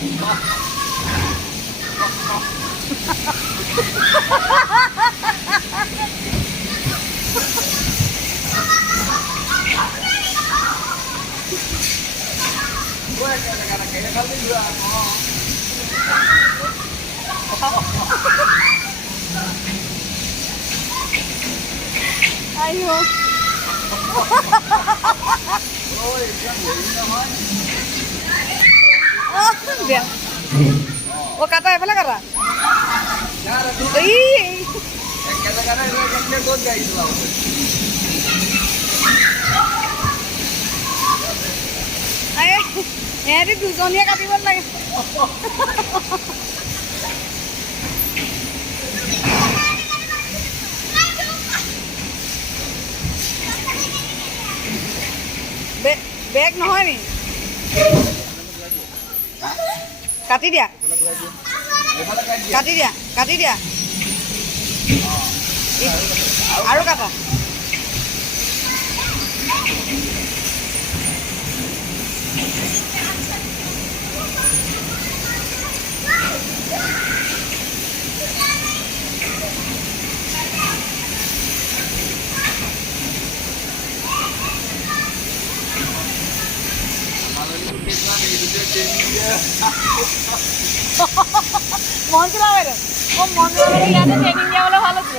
Gue kadang-kadang kayaknya kali juga. Ayo. Ôi, cái gì nó nói. Dia. Oh, kata apa kara? Cara tuh. Ih. Kadang-kadang dia gue guys lah. Ayo. Ini dusonia katiban lagi. Bag নহয় নি? কাটি দিয়া। কাটি দিয়া, কাটি দিয়া। আৰু কাটা। মন চলাবে ৰে ও মন চলাবে ইয়াতে ট্ৰেনিং দেওয়া হলে ভালো ছিল